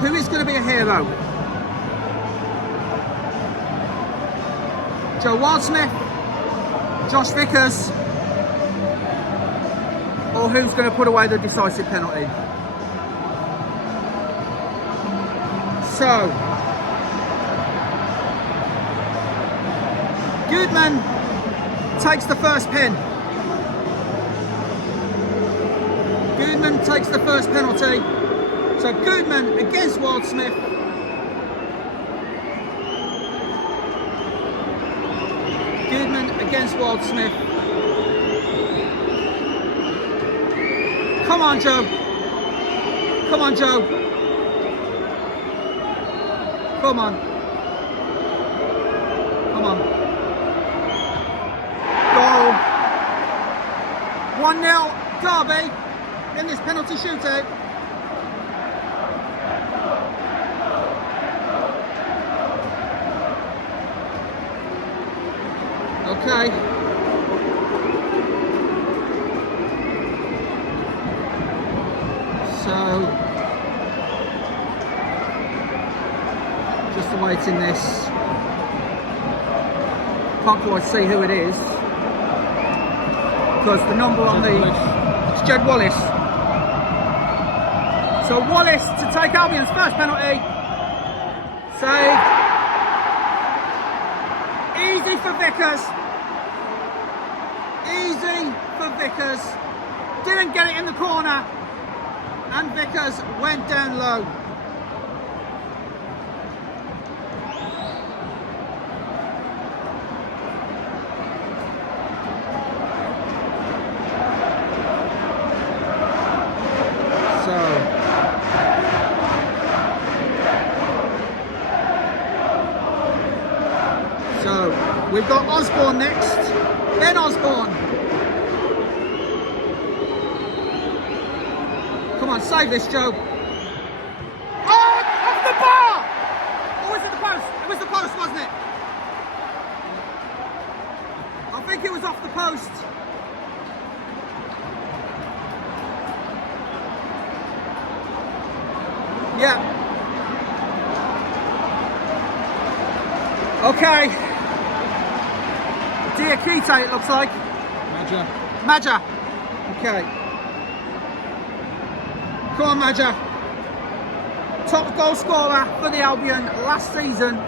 who is going to be a hero? Joe Ward-Smith, Josh Vickers, or who's going to put away the decisive penalty? So, Goodman takes the first pin. Goodman takes the first penalty. So Goodman against Ward-Smith. Goodman against Ward-Smith. Come on, Joe. Come on, Joe. Come on. Come on. Goal. 1-0 Derby in this penalty shootout. Okay. So, just awaiting this. Can't quite see who it is because the number on it's Jed Wallace. So Wallace to take Albion's first penalty. Saved. Easy for Vickers. Easy for Vickers. Didn't get it in the corner. And Vickers went down low. So we've got Osborne next. Ben Osborne. Come on, save this, Joe. Oh, off the bar! Or was it the post? It was the post, wasn't it? I think think it was off the post. Yeah. Okay. Diakite, it looks like. Maja. Okay. Come on, Maja. Top goal scorer for the Albion last season.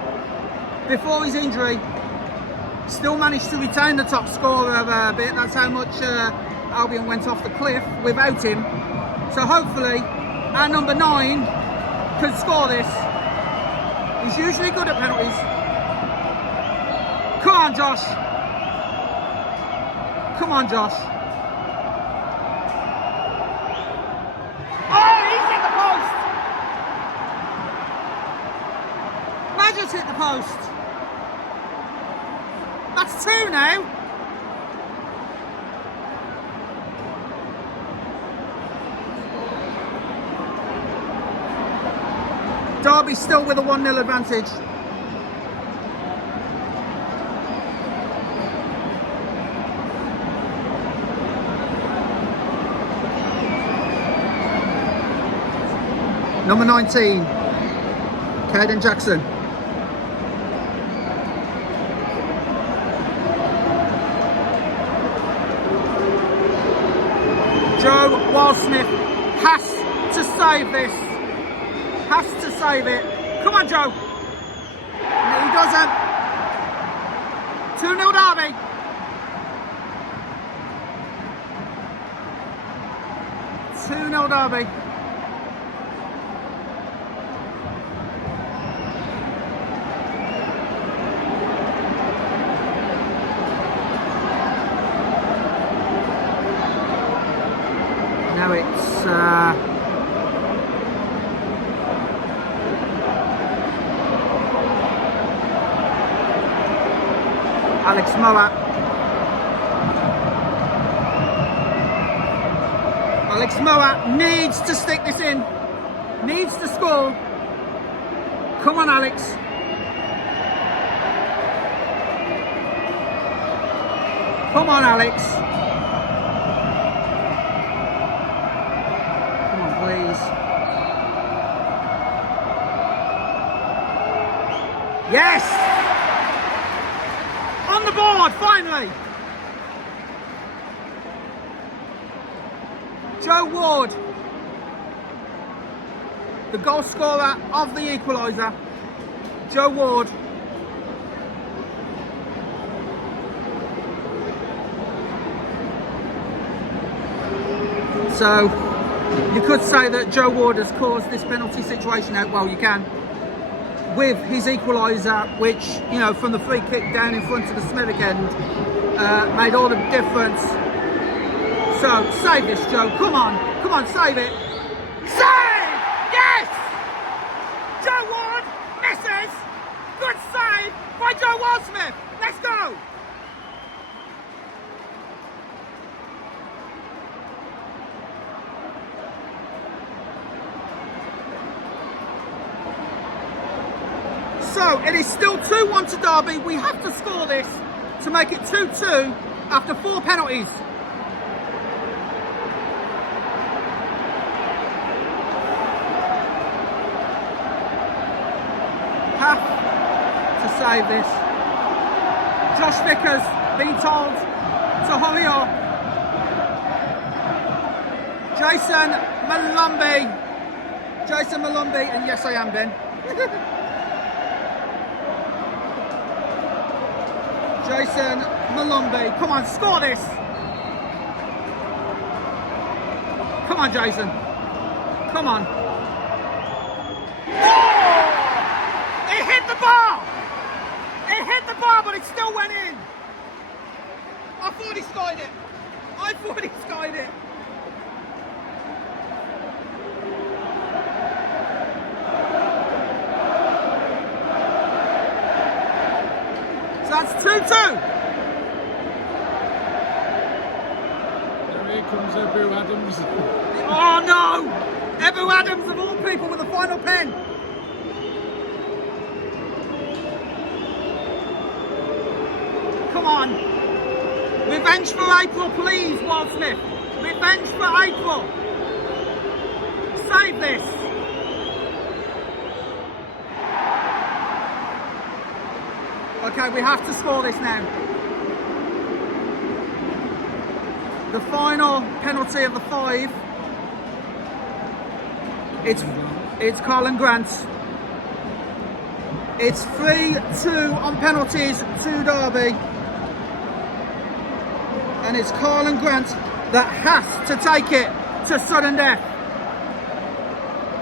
Before his injury, still managed to retain the top scorer a bit. That's how much Albion went off the cliff without him. So hopefully our number 9 can score this. He's usually good at penalties. Come on, Josh. Come on, Josh. Oh, he's hit the post. Maja's hit the post. That's 2 now. Derby still with a 1-0 advantage. Number 19, Caden Jackson. Joe Wildsmith has to save this. Has to save it. Come on, Joe. No, he doesn't. 2-0 Derby. Derby. Now it's Alex Moat. Alex Moat needs to stick this in. Needs to score. Come on, Alex. Come on, Alex. Come on, please. Yes! On the board, finally! Joe Ward, the goal scorer of the equaliser. Joe Ward. So, you could say that Joe Ward has caused this penalty situation out. Well, you can. With his equaliser, which, you know, from the free kick down in front of the Smithwick end, made all the difference. So, save this, Joe. Come on, save it. Save! Yes! Joe Ward misses. Good save by Joe Wildsmith. Let's go! So, it is still 2-1 to Derby. We have to score this to make it 2-2 after 4 penalties. Have to save this. Josh Vickers being told to hurry up. Jason Malumbi, and yes I am Ben. Jason Malumbi, come on, score this. Come on, Jason. Come on. It hit the bar! It hit the bar, but it still went in. I thought he skied it. So that's 2-2. And here comes Ebru Adams. Oh no! Ebru Adams of all people with the final pen. Come on. Revenge for April, please, Walt Smith. Revenge for April. Save this. Okay, we have to score this now. The final penalty of the 5. It's Colin Grant. It's 3-2 on penalties to Derby. And it's Colin Grant that has to take it to sudden death.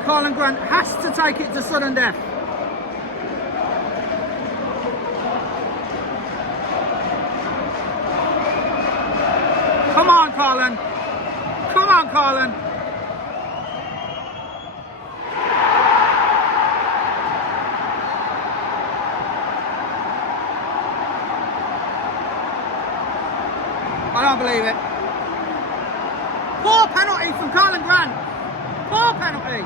Colin Grant has to take it to sudden death. Come on, Colin. Come on, Colin. I don't believe it. Poor penalty from Colin Grant. Poor penalty.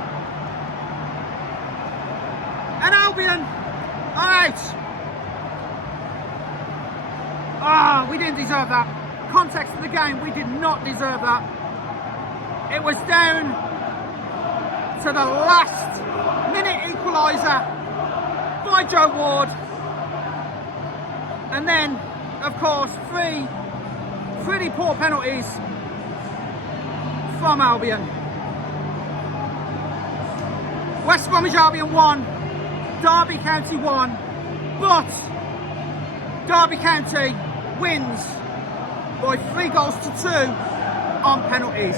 And Albion. All right. Ah, we didn't deserve that. Context of the game, we did not deserve that. It was down to the last minute equaliser by Joe Ward. And then, of course, 3 pretty poor penalties from Albion. West Bromwich Albion 1, Derby County 1, but Derby County wins by 3 goals to 2 on penalties.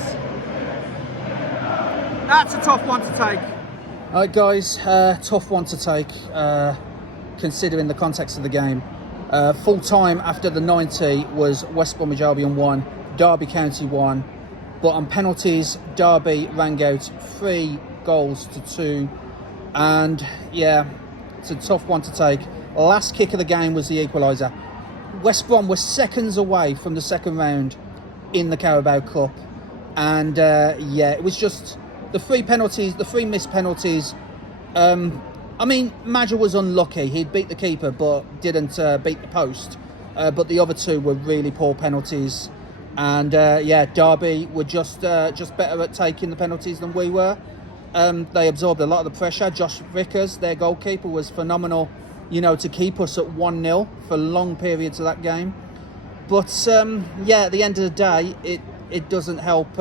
That's a tough one to take. Alright guys, tough one to take considering the context of the game. Full time after the 90 was West Bromwich Albion 1, Derby County 1, but on penalties Derby rang out 3 goals to 2, and yeah, it's a tough one to take. Last kick of the game was the equaliser. West Brom were seconds away from the second round in the Carabao Cup, and yeah, it was just the 3 penalties, the 3 missed penalties. I mean, Madger was unlucky. He'd beat the keeper but didn't beat the post. But the other 2 were really poor penalties. And yeah, Derby were just better at taking the penalties than we were. They absorbed a lot of the pressure. Josh Vickers, their goalkeeper, was phenomenal, you know, to keep us at 1-0 for long periods of that game. But yeah, at the end of the day, it doesn't help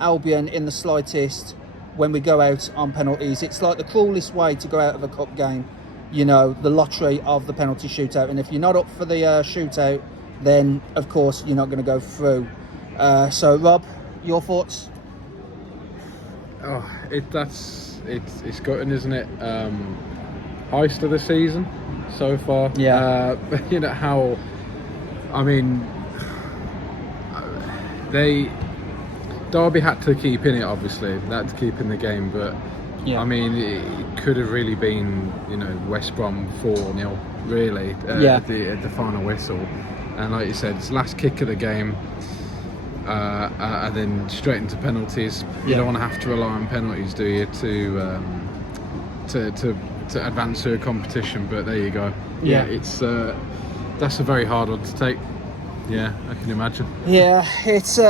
Albion in the slightest when we go out on penalties. It's like the cruelest way to go out of a cup game, you know, the lottery of the penalty shootout. And if you're not up for the shootout, then of course you're not going to go through. So Rob, your thoughts? Oh, it's gutting, isn't it? Heist of the season so far. Yeah. You know how, I mean, Derby had to keep in it, obviously. They had to keep in the game, but yeah. I mean, it could have really been, you know, West Brom 4-0, really, yeah. at the final whistle. And like you said, it's last kick of the game, and then straight into penalties. You Yeah. don't want to have to rely on penalties, do you, to advance to a competition? But there you go. Yeah. It's that's a very hard one to take. Yeah, I can imagine. Yeah, it's.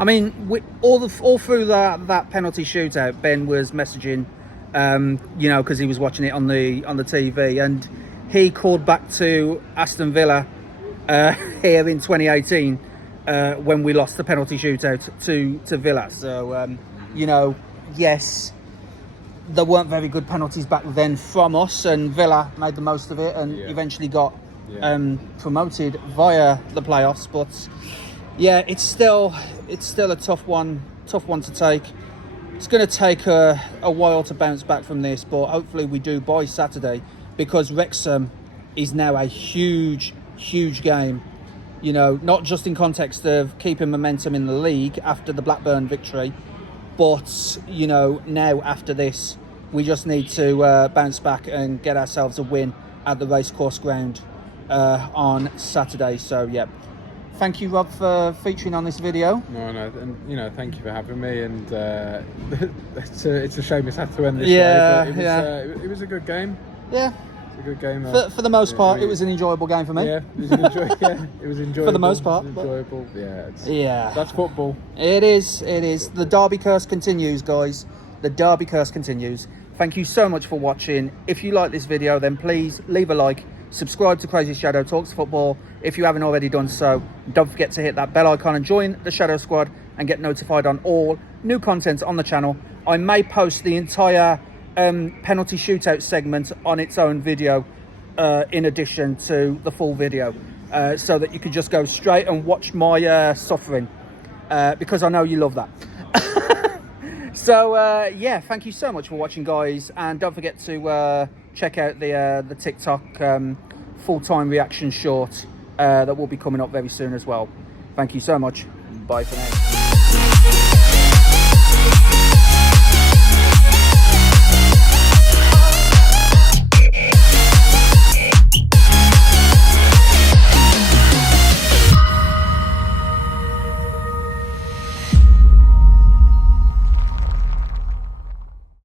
I mean, all through that penalty shootout, Ben was messaging, you know, because he was watching it on the TV, and he called back to Aston Villa here in 2018 when we lost the penalty shootout to Villa. So, you know, yes, there weren't very good penalties back then from us, and Villa made the most of it and eventually got promoted via the playoffs. But yeah, it's still a tough one to take. It's going to take a while to bounce back from this, but hopefully we do by Saturday, because Wrexham is now a huge game, you know, not just in context of keeping momentum in the league after the Blackburn victory, but, you know, now after this we just need to bounce back and get ourselves a win at the racecourse ground on Saturday. So yeah, thank you, Rob, for featuring on this video. No, and you know, thank you for having me. And it's a shame it's had to end this Yeah, way, but it was a good game. Yeah, a good game. For the most part, it was an enjoyable game for me. Yeah, it was enjoyable. For the most part. Enjoyable, yeah. That's football. It is. The Derby curse continues, guys. The Derby curse continues. Thank you so much for watching. If you like this video, then please leave a like, subscribe to Crazy Shadow Talks Football if you haven't already done so. Don't forget to hit that bell icon and join the Shadow Squad and get notified on all new content on the channel. I may post the entire penalty shootout segment on its own video in addition to the full video, so that you can just go straight and watch my suffering, because I know you love that. So yeah, thank you so much for watching, guys, and don't forget to check out the TikTok full-time reaction short that will be coming up very soon as well. Thank you so much. Bye for now.